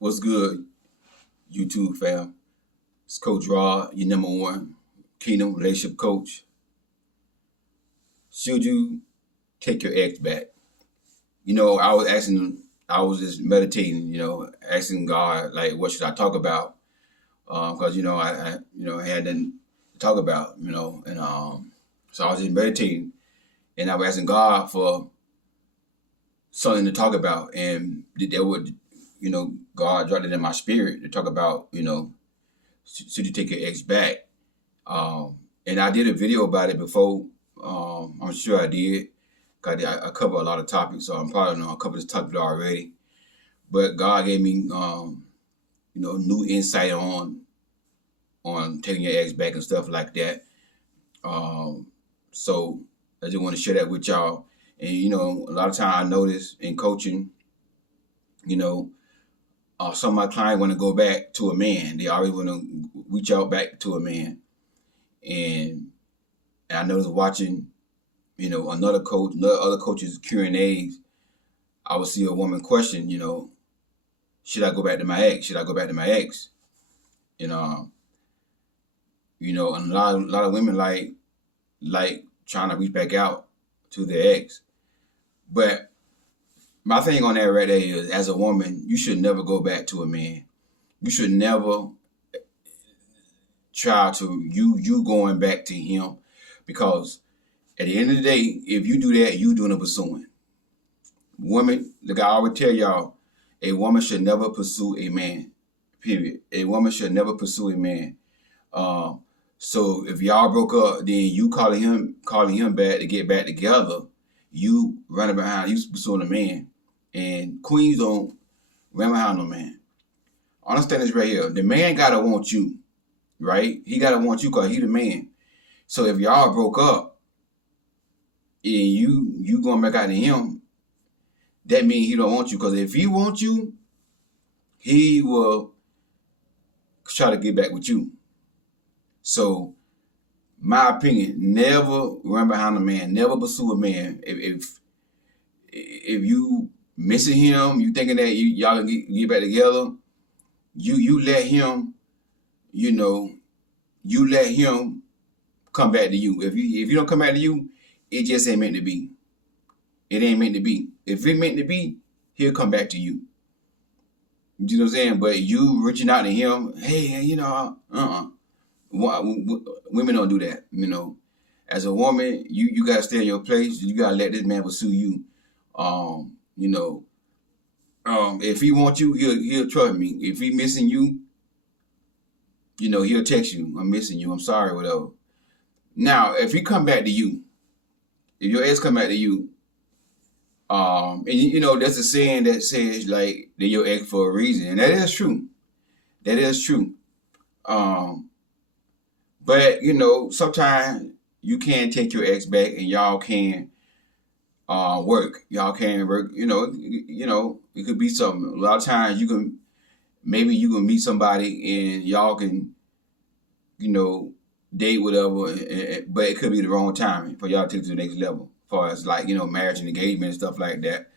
What's good, YouTube fam? It's Coach Rod, your number one Kingdom relationship coach. Should you take your ex back? I was just meditating, asking God, like, what should I talk about? Because I had nothing to talk about, and so I was just meditating, and I was asking God for something to talk about, and there would, God dropped it in my spirit to talk about, should you take your ex back? And I did a video about it before. I'm sure I did. I cover a lot of topics, so I'm probably I covered this topic already. But God gave me, new insight on taking your ex back and stuff like that. So I just want to share that with y'all. And a lot of times I notice in coaching, some of my clients want to go back to a man. They always want to reach out back to a man. And I noticed watching, other coaches Q&As, I would see a woman question, should I go back to my ex? Should I go back to my ex? And a lot of women like trying to reach back out to their ex. But my thing on that right there is, as a woman, you should never go back to a man. You should never try to you going back to him, because at the end of the day, if you do that, you doing a pursuing. Women, like I always tell y'all, a woman should never pursue a man. Period. A woman should never pursue a man. So if y'all broke up, then you calling him back to get back together, you running behind, you pursuing a man. And queens don't run behind no man. Understand this right here. The man gotta want you, right? He gotta want you because he the man. So if y'all broke up and you going back out to him, that means he don't want you. Because if he wants you, he will try to get back with you. So my opinion, never run behind a man, never pursue a man. If you missing him, you thinking that y'all can get back together, you let him, you let him come back to you. If you don't come back to you, it just ain't meant to be. It ain't meant to be. If it meant to be, he'll come back to you. You know what I'm saying? But you reaching out to him, hey, women don't do that. As a woman, you gotta stay in your place. You gotta let this man pursue you. If he wants you, he'll trust me. If he missing you, he'll text you, I'm missing you, I'm sorry, whatever. Now, if he come back to you, if your ex come back to you, and there's a saying that says like they're your ex for a reason, and that is true. That is true. But sometimes you can take your ex back, and y'all can work. Y'all can work. It could be something. A lot of times you can meet somebody and y'all can, date whatever, but it could be the wrong timing for y'all to take to the next level, as far as like, marriage and engagement and stuff like that.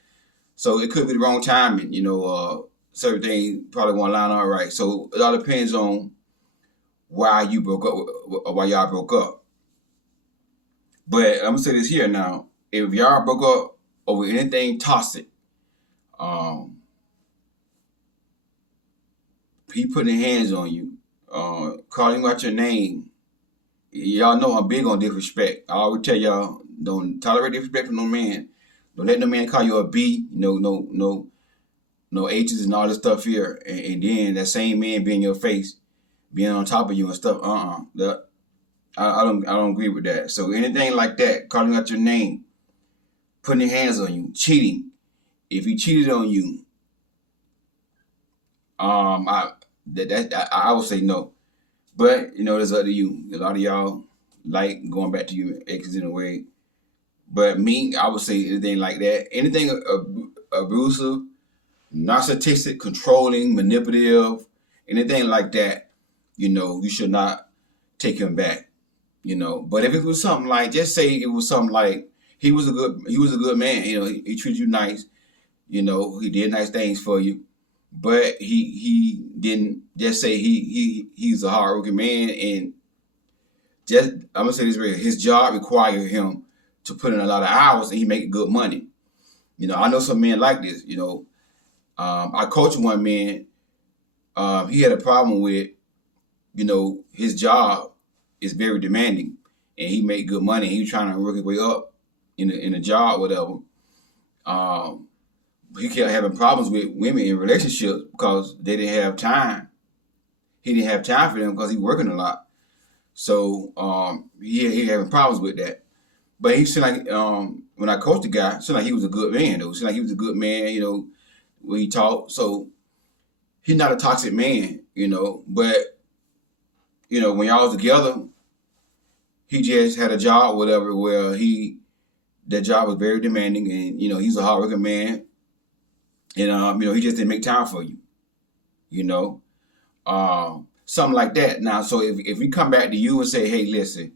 So it could be the wrong timing, certain things probably won't line up right. So it all depends on why you broke up or why y'all broke up. But I'm gonna say this here now. If y'all broke up over anything toxic, he putting hands on you, calling you out your name. Y'all know I'm big on disrespect. I always tell y'all, don't tolerate disrespect from no man. Don't let no man call you a B, no H's and all this stuff here. And then that same man be in your face, being on top of you and stuff. I don't agree with that. So anything like that, calling out your name, putting hands on you, cheating. If he cheated on you, I would say no. But it's up to you. A lot of y'all like going back to your exes in a way. But me, I would say anything like that, anything abusive, narcissistic, controlling, manipulative, anything like that, you should not take him back. But if it was something like, just say it was something like he was a good man. He treated you nice. He did nice things for you. but he didn't just say he's a hardworking man, and just I'm gonna say this way: his job required him to put in a lot of hours, and he make good money. I know some men like this. I coached one man. He had a problem with, his job is very demanding, and he made good money. He was trying to work his way up in a job, whatever. He kept having problems with women in relationships because they didn't have time. He didn't have time for them because he's working a lot. So he having problems with that. But he seemed like when I coached the guy, it seemed like he was a good man though. It seemed like he was a good man, when he talked. So he's not a toxic man, but when y'all was together, he just had a job, whatever, where that job was very demanding, and he's a hardworking man, and he just didn't make time for you, something like that. Now, so if we come back to you and say, hey, listen,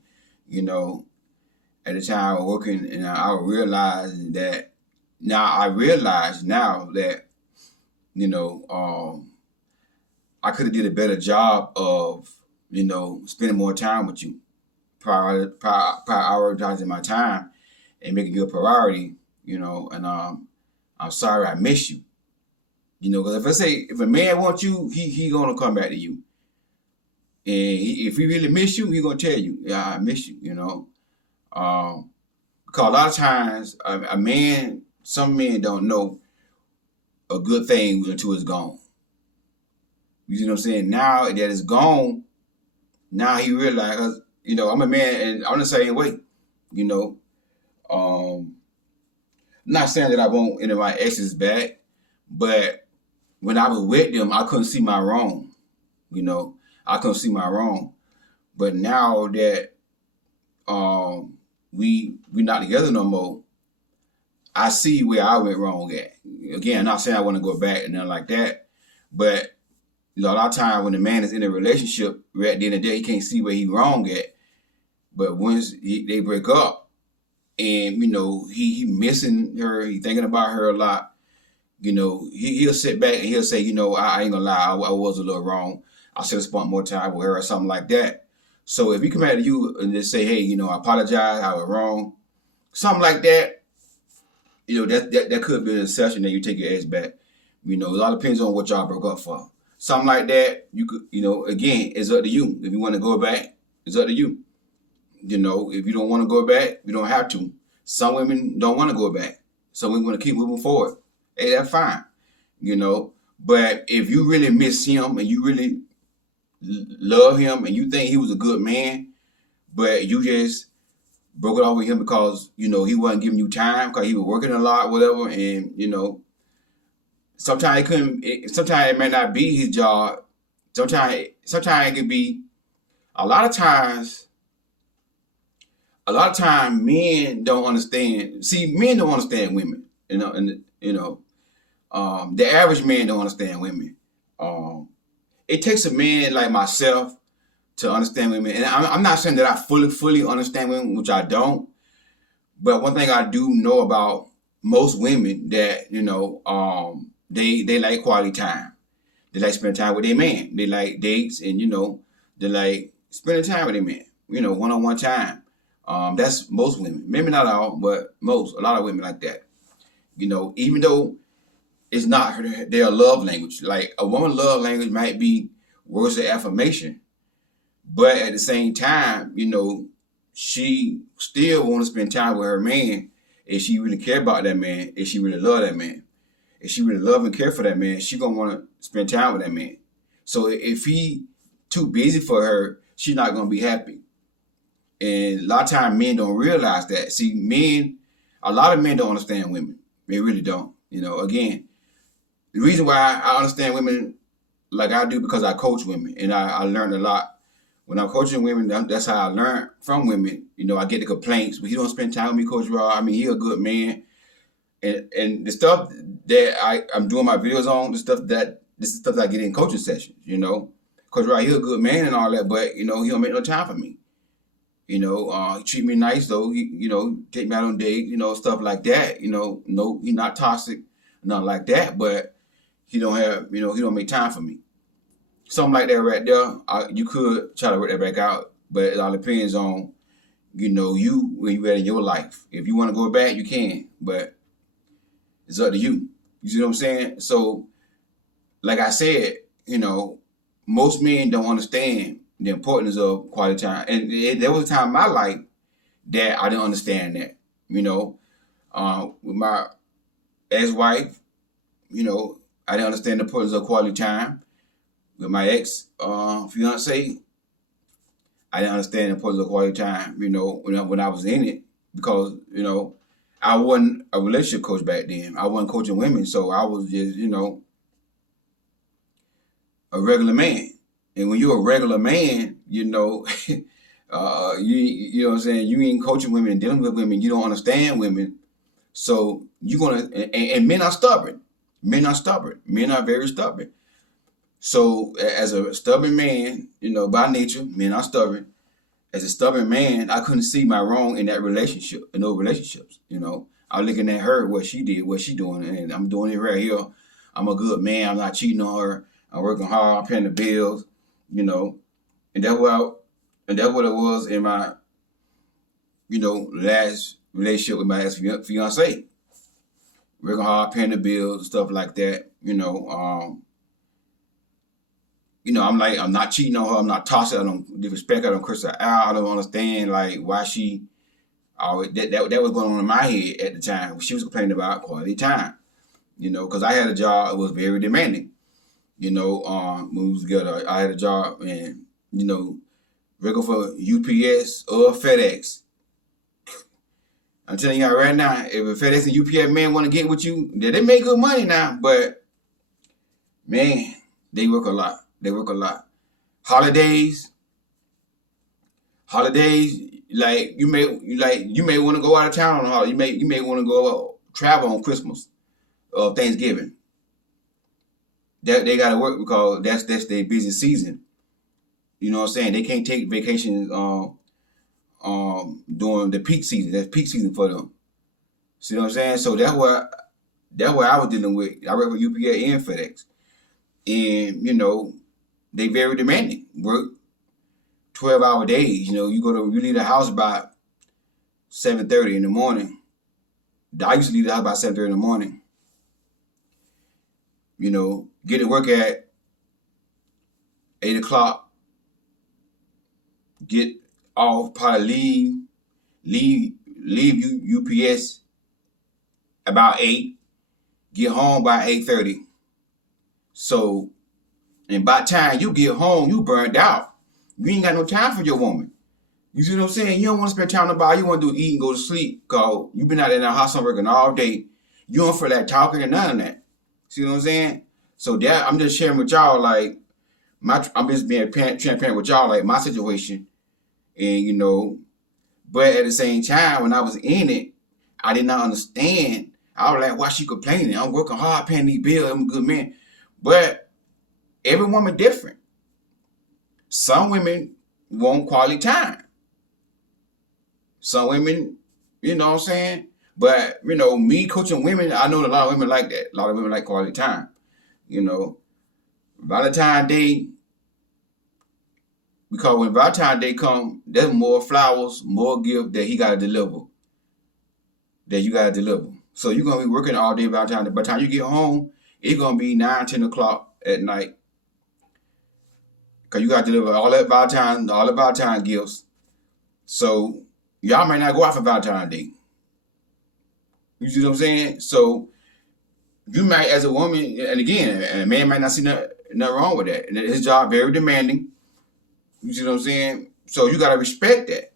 at the time I was working, and I realized that now that I could have did a better job of spending more time with you, prioritizing my time and making you a priority, and I'm sorry I miss you. Because if a man wants you, he gonna come back to you, and if he really miss you, he gonna tell you, yeah, I miss you. Because a lot of times some men don't know a good thing until it's gone. You see what I'm saying? Now that it's gone, now he realizes, I'm a man and I'm the same way. Not saying that I want any of my exes back, but when I was with them, I couldn't see my wrong. I couldn't see my wrong. But now that we not together no more, I see where I went wrong at. Again, I'm not saying I want to go back and nothing like that, but a lot of times when the man is in a relationship, at the end of the day, he can't see where he wrong at. But once they break up, and he missing her, he thinking about her a lot. He'll sit back and he'll say, I ain't gonna lie, I was a little wrong. I should have spent more time with her or something like that. So if he come out to you and just say, hey, I apologize, I was wrong, something like that, that could be an exception that you take your ex back. A lot depends on what y'all broke up for. Something like that, you could, again, it's up to you. If you want to go back, it's up to you. If you don't want to go back, you don't have to. Some women don't want to go back. Some women want to keep moving forward. Hey, that's fine. But if you really miss him and you really love him and you think he was a good man, but you just broke it off with him because, he wasn't giving you time because he was working a lot, whatever, and, sometimes it may not be his job. Sometimes it could be, a lot of times men don't understand. See, men don't understand women, the average man don't understand women. It takes a man like myself to understand women. And I'm not saying that I fully understand women, which I don't. But one thing I do know about most women that, they like quality time. They like spending time with their man. They like dates and, they like spending time with their man, one-on-one time. That's most women. Maybe not all, but most. A lot of women like that. Even though it's not their love language. Like a woman's love language might be words of affirmation. But at the same time, she still want to spend time with her man if she really care about that man, if she really love that man. If she really love and care for that man, she going to want to spend time with that man. So if he too busy for her, she's not going to be happy. And a lot of times men don't realize that. See, a lot of men don't understand women. They really don't. Again, the reason why I understand women like I do because I coach women and I learned a lot. When I'm coaching women, that's how I learn from women. I get the complaints, but he don't spend time with me, Coach Rod. I mean, he a good man. And the stuff that I'm doing my videos on, this is stuff that I get in coaching sessions, Coach Rod, he a good man and all that, but, he don't make no time for me. He treat me nice though. He, take me out on dates, stuff like that. No, he's not toxic, nothing like that. But, he don't make time for me. Something like that right there, you could try to work that back out, but it all depends on, you when you at in your life. If you want to go back, you can, but it's up to you. You see what I'm saying? So, like I said, most men don't understand the importance of quality time. And there was a time in my life that I didn't understand that. With my ex-wife, I didn't understand the importance of quality time. With my ex-fiance, I didn't understand the importance of quality time, when I was in it, because, I wasn't a relationship coach back then. I wasn't coaching women, so I was just, a regular man. And when you're a regular man, you know what I'm saying, you ain't coaching women and dealing with women, you don't understand women. So you're gonna and men are stubborn. Men are very stubborn. So as a stubborn man, by nature, men are stubborn. As a stubborn man, I couldn't see my wrong in that relationship, in those relationships. I was looking at her, what she did, what she doing, and I'm doing it right here. I'm a good man. I'm not cheating on her. I'm working hard. I'm paying the bills. And that's what it was in my, last relationship with my ex-fiance. Working hard, paying the bills, stuff like that. I'm not cheating on her. I'm not tossing. I don't disrespect her. I don't curse her out. I don't understand why she always that was going on in my head at the time. She was complaining about quality time. Because I had a job that was very demanding. When we was together, I had a job and working for UPS or FedEx. I'm telling y'all right now, if a FedEx and UPS man want to get with you, they make good money now, but man, they work a lot. Holidays, you may want to go out of town on a holiday. You may want to go travel on Christmas or Thanksgiving. They got to work because that's their busy season. You know what I'm saying? They can't take vacations during the peak season. That's peak season for them. See what I'm saying? So that's what I was dealing with. I work for UPS and FedEx. And, they very demanding. Work 12-hour days. You leave the house by 7:30 in the morning. I used to leave the house by 7:30 in the morning. Get to work at 8 o'clock. Get off, probably leave UPS about 8. Get home by 8:30. So, and by the time you get home, you burned out. You ain't got no time for your woman. You see what I'm saying? You don't want to spend time with nobody. You want to do eat and go to sleep because you've been out in the house working all day. You don't feel like talking and none of that. See what I'm saying? So that I'm just sharing with y'all, I'm just being transparent with y'all, my situation. And, but at the same time, when I was in it, I did not understand. I was like, why she complaining? I'm working hard, paying these bills. I'm a good man. But every woman different. Some women want quality time. Some women, you know what I'm saying? But, me coaching women, I know a lot of women like that. A lot of women like quality time. Valentine's Day, because when Valentine's Day come, there's more flowers, more gift that he got to deliver. That you got to deliver. So you're going to be working all day Valentine's Day. By the time you get home, it's going to be 9, 10 o'clock at night. Because you got to deliver all the Valentine gifts. So y'all might not go out for Valentine's Day. You see what I'm saying? So you might, as a woman, and again, a man might not see nothing wrong with that. And his job very demanding. You see what I'm saying? So you got to respect that,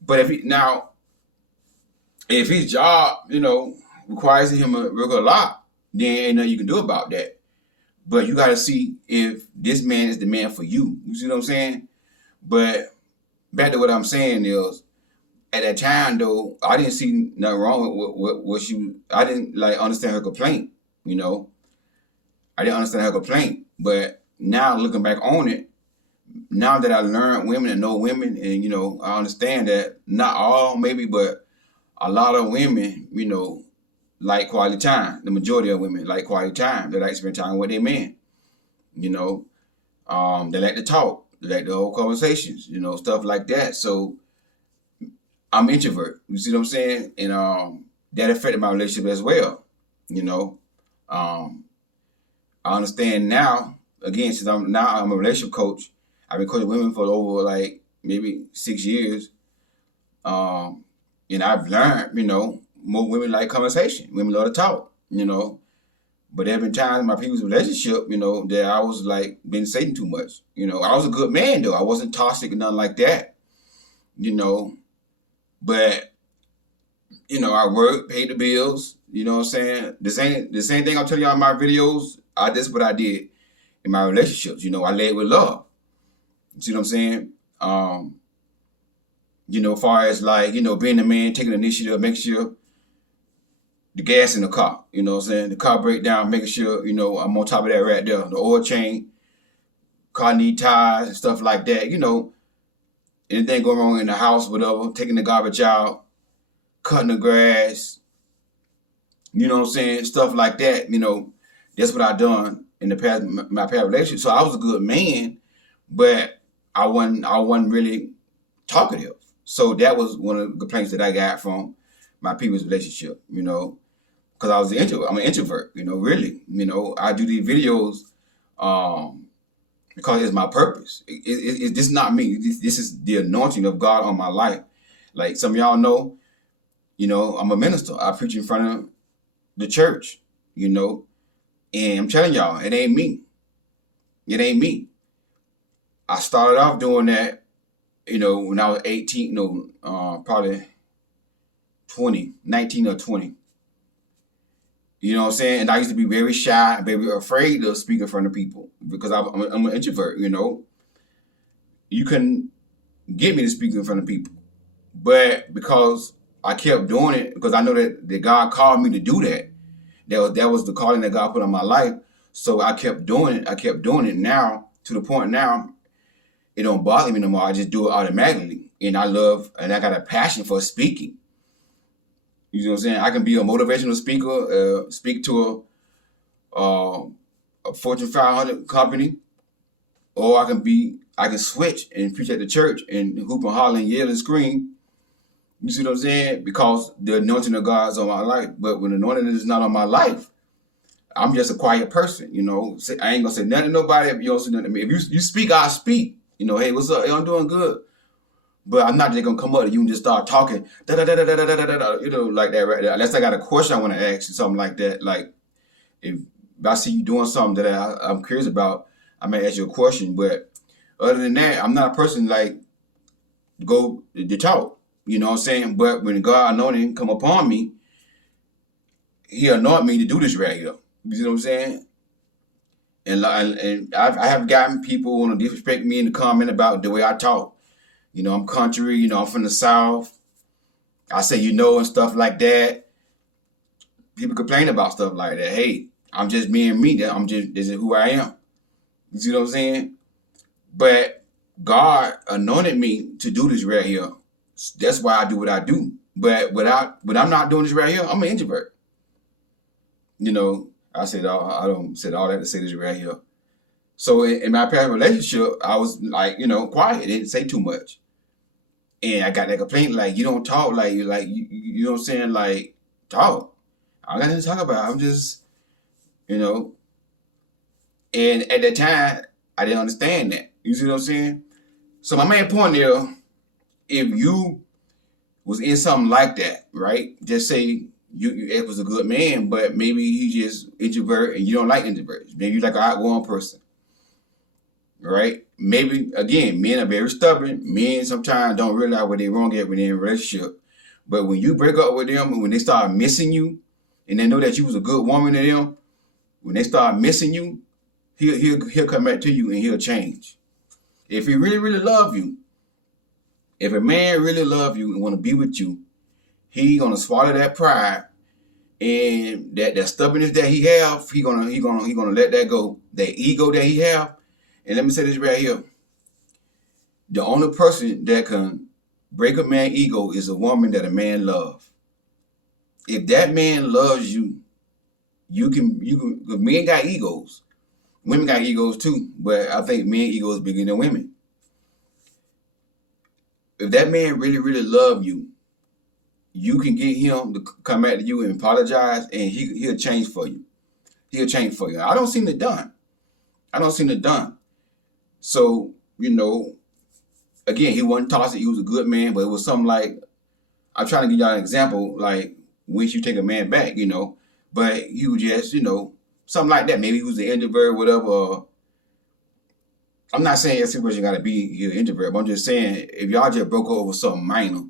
But if his job, requires him to work a lot, then ain't nothing you can do about that. But you got to see if this man is the man for you. You see what I'm saying? But back to what I'm saying is, at that time, though, I didn't see nothing wrong with what she. I didn't understand her complaint. I didn't understand her complaint. But now looking back on it, now that I learned women and know women, and I understand that not all maybe, but a lot of women, like quality time. The majority of women like quality time. They like to spend time with their man. You know, they like to talk. They like the whole conversations. You know, stuff like that. So I'm introvert. You see what I'm saying? And that affected my relationship as well. You know, um, I understand now. Again, since I'm a relationship coach. I've been coaching women for over like maybe 6 years. And I've learned, you know, more women like conversation. Women love to talk, you know. But there have been times in my previous relationship, you know, that I was like been saying too much. You know, I was a good man though. I wasn't toxic and nothing like that. You know. But, you know, I worked, paid the bills, you know what I'm saying? The same thing I'll tell y'all in my videos, this is what I did in my relationships. You know, I led with love. You see what I'm saying? You know, as far as like, you know, being the man, taking the initiative, making sure the gas in the car, you know what I'm saying? The car break down, making sure, you know, I'm on top of that right there. The oil change, car need tires and stuff like that. You know, anything going wrong in the house, whatever, taking the garbage out, cutting the grass, you know what I'm saying? Stuff like that, you know, that's what I done in the past, my past relationship. So I was a good man, but I wasn't really talkative. So that was one of the complaints that I got from my previous relationship, you know, because I was an introvert. I'm an introvert, you know, really. You know, I do these videos because it's my purpose. This is not me. This is the anointing of God on my life. Like some of y'all know, you know, I'm a minister. I preach in front of the church, you know, and I'm telling y'all, it ain't me. It ain't me. I started off doing that, you know, when I was 18, no, probably 19 or 20. You know what I'm saying? And I used to be very shy, very afraid to speak in front of people because I'm an introvert, you know. You couldn't get me to speak in front of people. But because I kept doing it, because I know that God called me to do that. That was the calling that God put on my life. So I kept doing it. I kept doing it now to the point now it don't bother me no more. I just do it automatically. And I got a passion for speaking. You know what I'm saying? I can be a motivational speaker, speak to a Fortune 500 company, or I can switch and preach at the church and hoop and holler and yell and scream. You see what I'm saying? Because the anointing of God is on my life. But when the anointing is not on my life, I'm just a quiet person, you know. I ain't gonna say nothing to nobody if you don't say nothing to me. If you speak, I speak. You know, hey, what's up? Hey, I'm doing good. But I'm not just gonna come up to you and just start talking, you know, like that right there. Unless I got a question I want to ask you, something like that. Like if I see you doing something that I'm curious about, I may ask you a question. But other than that, I'm not a person like go to talk. You know what I'm saying? But when God anointing come upon me, He anoint me to do this right here. You see what I'm saying? And I have gotten people want to disrespect me in the comment about the way I talk. You know, I'm country. You know, I'm from the South. I say, you know, and stuff like that. People complain about stuff like that. Hey, I'm just being me. This is who I am. You see what I'm saying? But God anointed me to do this right here. That's why I do what I do. But when I'm not doing this right here, I'm an introvert. You know, I don't said all that to say this right here. So in my past relationship, I was like, you know, quiet, didn't say too much. And I got that complaint, like, you don't talk, like you know what I'm saying, like, talk. I got nothing to talk about. I'm just, you know. And at that time, I didn't understand that. You see what I'm saying? So my main point there, if you was in something like that, right? Just say you was a good man, but maybe he just introvert and you don't like introverts. Maybe you like an outgoing person. Right? Maybe, again, men are very stubborn. Men sometimes don't realize what they're wrong at when they're in a relationship. But when you break up with them and when they start missing you and they know that you was a good woman to them, when they start missing you, he'll come back to you and he'll change. If he really, really love you, if a man really love you and want to be with you, he gonna swallow that pride and that stubbornness that he have, he gonna let that go. That ego that he have. And let me say this right here. The only person that can break a man's ego is a woman that a man loves. If that man loves you, you can. Men got egos. Women got egos too, but I think men egos bigger than women. If that man really, really love you, you can get him to come back to you and apologize, and he'll change for you. He'll change for you. I don't seem it done. So, again, he wasn't toxic. He was a good man, but it was something like, I'm trying to give y'all an example, like, once you take a man back, but he was just, something like that. Maybe he was an introvert, whatever. I'm not saying every situation got to be an introvert, but I'm just saying, if y'all just broke over something minor,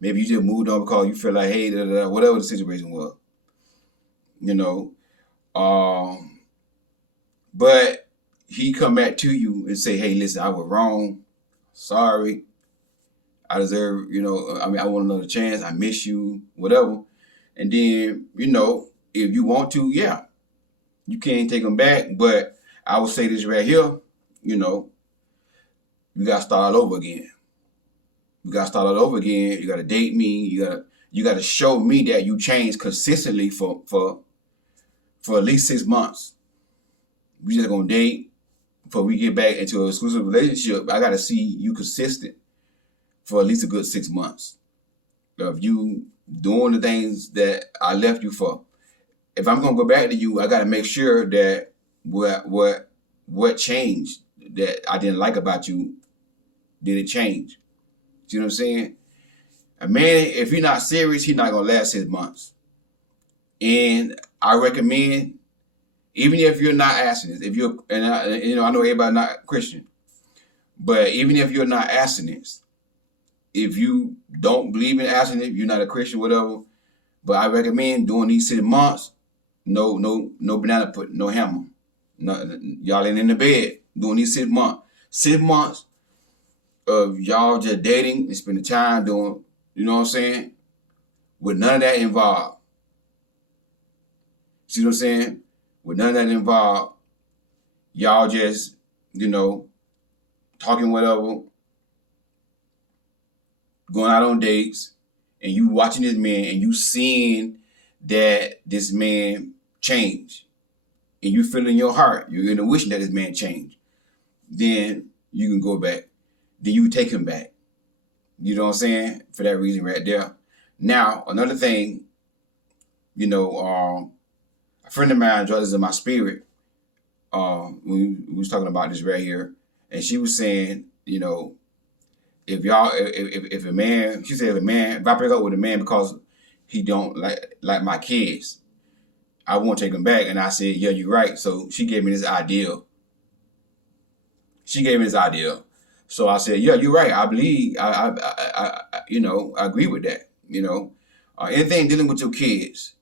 maybe you just moved on because you feel like, hey, whatever the situation was, but he come back to you and say, hey, listen, I was wrong. Sorry. I deserve, I want another chance. I miss you, whatever. And then, if you want to, yeah, you can't take them back. But I would say this right here, you got to start all over again. You got to date me. You got to show me that you changed consistently for at least 6 months. We just going to date before we get back into an exclusive relationship. I got to see you consistent for at least a good 6 months of you doing the things that I left you for. If I'm going to go back to you, I got to make sure that what changed that I didn't like about you, did it change? See what I'm saying? A man, if he's not serious, he's not going to last 6 months. And I recommend, even if you're not abstinent, I know everybody not Christian, but even if you're not abstinent, if you don't believe in abstinence, you're not a Christian, whatever. But I recommend doing these 6 months, no banana pudding, no hammer. No, y'all ain't in the bed doing these 6 months. 6 months of y'all just dating and spending time doing, you know what I'm saying? With none of that involved. See what I'm saying? With none of that involved, y'all just, talking whatever, going out on dates, and you watching this man and you seeing that this man changed, and you feel in your heart, you're in the wishing that this man changed, then you can go back. Then you take him back. You know what I'm saying? For that reason right there. Now, another thing, a friend of mine dropped this in my spirit. We was talking about this right here, and she was saying, if a man, she said, if I break up with a man because he don't like my kids, I won't take him back. And I said, yeah, you're right. So she gave me this idea. So I said, yeah, you're right. I believe, I agree with that. Anything dealing with your kids.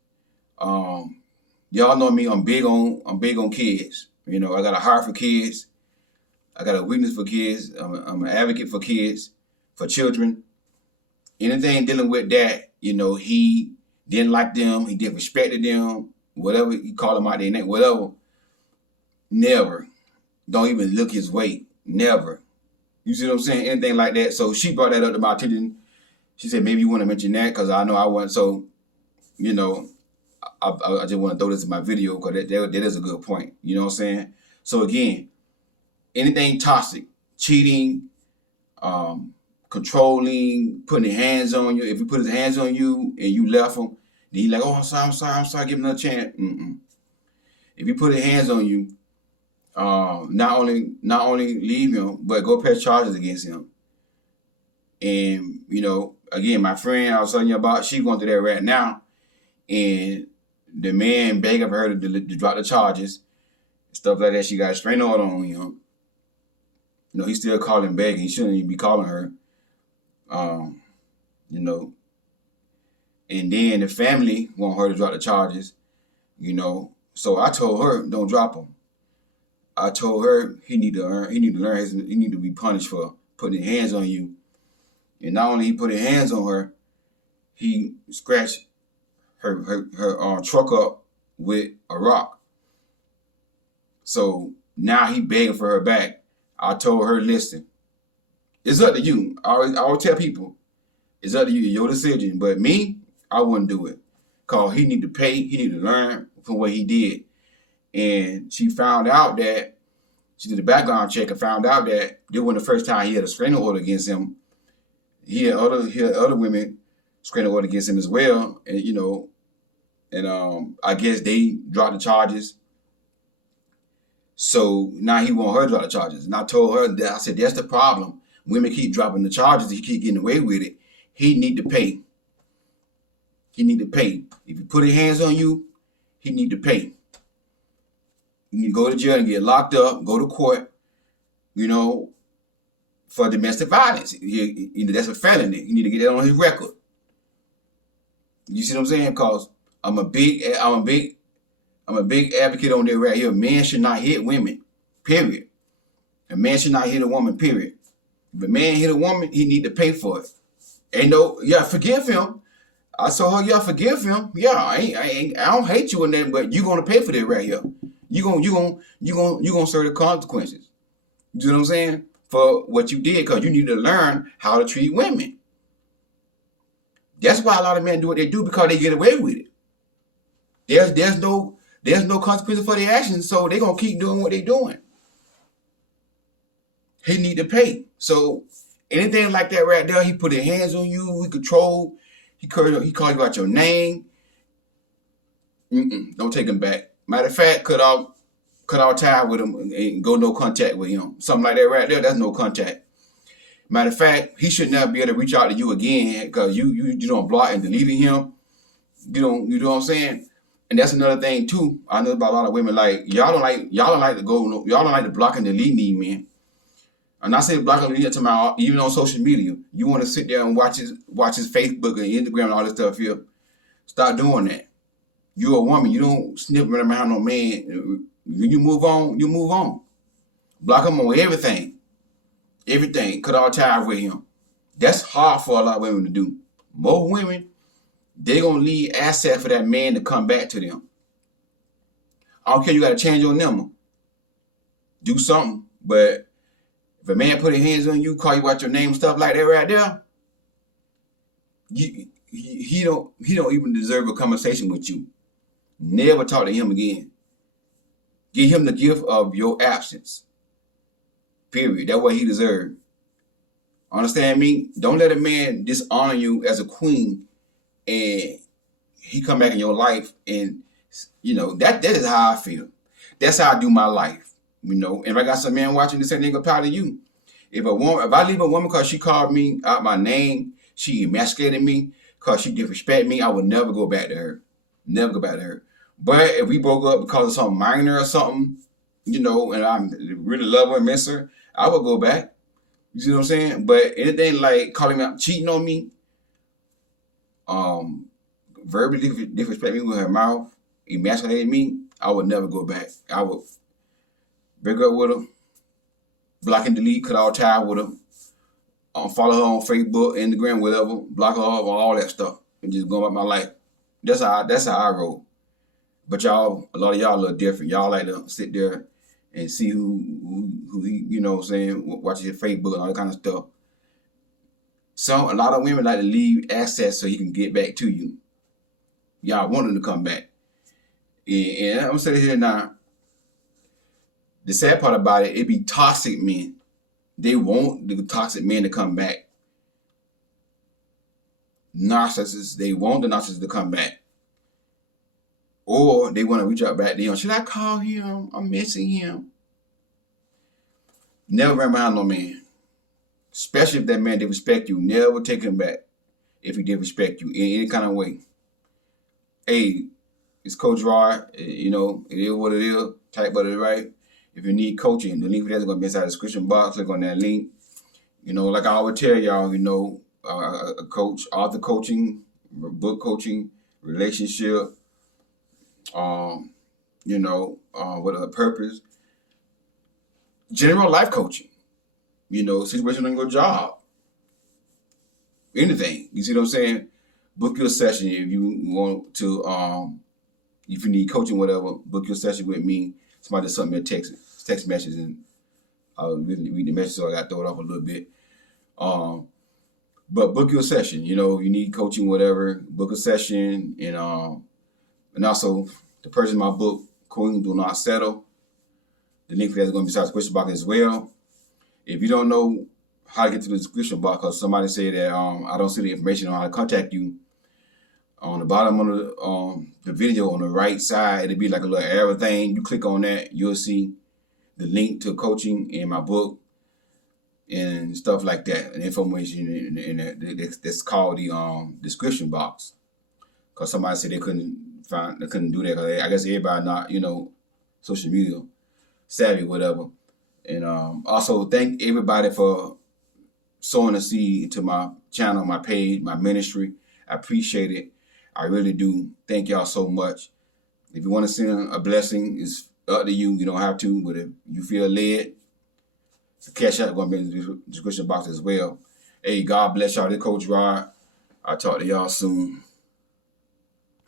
Y'all know me. I'm big on kids. I got a heart for kids. I got a weakness for kids. I'm an advocate for kids, for children. Anything dealing with that, he didn't like them. He disrespected them. Whatever you call them out their name, whatever. Never. Don't even look his way. Never. You see what I'm saying? Anything like that. So she brought that up to my attention. She said, maybe you want to mention that because I know I want. So, I just want to throw this in my video because that is a good point. You know what I'm saying? So again, anything toxic, cheating, controlling, putting his hands on you. If he put his hands on you and you left him, then he's like, oh, I'm sorry, give him another chance. If he put his hands on you, not only leave him, but go press charges against him. And, again, my friend I was telling you about, she's going through that right now. And the man begging for her to drop the charges, stuff like that. She got a restraining order on him. He's still calling, begging. He shouldn't even be calling her. And then the family want her to drop the charges, So I told her, don't drop them. I told her he need to be punished for putting his hands on you. And not only he put his hands on her, he scratched her truck up with a rock. So now he begging for her back. I told her, listen, it's up to you. I always tell people, it's up to you, your decision. But me, I wouldn't do it. because he need to pay. He need to learn from what he did. And she found out that she did a background check and found out that this wasn't the first time he had a restraining order against him. He had other women restraining order against him as well, and I guess they dropped the charges. So now he want her to drop the charges. And I told her that, I said, that's the problem. Women keep dropping the charges. He keep getting away with it. He need to pay. He need to pay. If he put his hands on you, he need to pay. You need to go to jail and get locked up, go to court, for domestic violence. That's a felony. You need to get that on his record. You see what I'm saying? Because I'm a big advocate on that right here. Men should not hit women, period. A man should not hit a woman, period. If a man hit a woman, he need to pay for it. Forgive him. I told her, forgive him. Yeah, I don't hate you in that, but you gonna pay for that right here. You gonna serve the consequences. You know what I'm saying? For what you did, because you need to learn how to treat women. That's why a lot of men do what they do, because they get away with it. There's no consequences for their actions, so they're gonna keep doing what they're doing. He need to pay. So anything like that right there, he put his hands on you, he control, he call you out your name. Don't take him back. Matter of fact, cut off tie with him and go no contact with him. Something like that right there, that's no contact. Matter of fact, he should never be able to reach out to you again, because you don't block and deleting him. You know what I'm saying? And that's another thing too. I know about a lot of women, like y'all don't like to block and delete these men. And I say block and delete to my, even on social media. You want to sit there and watch his Facebook and Instagram and all this stuff here. Stop doing that. You're a woman. You don't snip around no man. When you move on, you move on. Block him on everything. Everything. Cut all ties with him. That's hard for a lot of women to do. Most women, they're going to leave asset for that man to come back to them. I don't care, you got to change your number. Do something. But if a man put his hands on you, call you out your name, stuff like that right there, he don't even deserve a conversation with you. Never talk to him again. Give him the gift of your absence. Period. That's what he deserves. Understand me? Don't let a man dishonor you as a queen and he come back in your life, and that is how I feel. That's how I do my life. And if I got some man watching this, ain't gonna proud of you. If I leave a woman because she called me out my name, she emasculated me, because she disrespected me, I would never go back to her. Never go back to her. But if we broke up because of something minor or something, and I really love her and miss her, I would go back. You see what I'm saying? But anything like calling me out, cheating on me, verbally disrespect me with her mouth, emasculating me, I would never go back. I would break up with her, block and delete, cut all tie with her, follow her on Facebook, Instagram, whatever, block her off, all that stuff, and just go about my life. That's how I roll. But y'all, a lot of y'all look different. Y'all like to sit there and see who he, watch his Facebook and all that kind of stuff. So a lot of women like to leave access so he can get back to you. Y'all want him to come back. And I'm saying here now, the sad part about it be toxic men. They want the toxic men to come back. Narcissists, they want the narcissist to come back. Or they want to reach out back to him. Should I call him? I'm missing him. Never run behind no man. Especially if that man did respect you. Never take him back if he did respect you in any kind of way. Hey, it's Coach Rod. It is what it is. Type what it is, right? If you need coaching, the link for that is going to be inside the description box. Click on that link. Like I always tell y'all, a coach, author coaching, book coaching, relationship, with a purpose, general life coaching, situation on your job, anything. You see what I'm saying? Book your session if you want to, if you need coaching, whatever, book your session with me. Somebody just sent me a text message, and I was reading the message, so I got to throw it off a little bit. But book your session. You know, you need coaching, whatever. Book a session, and also to purchase my book, Queen Do Not Settle. The link for that is going to be inside the description box as well. If you don't know how to get to the description box, because somebody said that I don't see the information on how to contact you, on the bottom of the video on the right side, it'll be like a little arrow thing. You click on that, you'll see the link to coaching in my book and stuff like that, and information in that's called the description box. Because somebody said they couldn't do that. Cause I guess everybody not social media savvy, whatever. And also thank everybody for sowing a seed into my channel, my page, my ministry. I appreciate it. I really do. Thank y'all so much. If you want to send a blessing, it's up to you. You don't have to, but if you feel led, the cash out going to be in the description box as well. Hey, God bless y'all. This Coach Rod. I'll talk to y'all soon.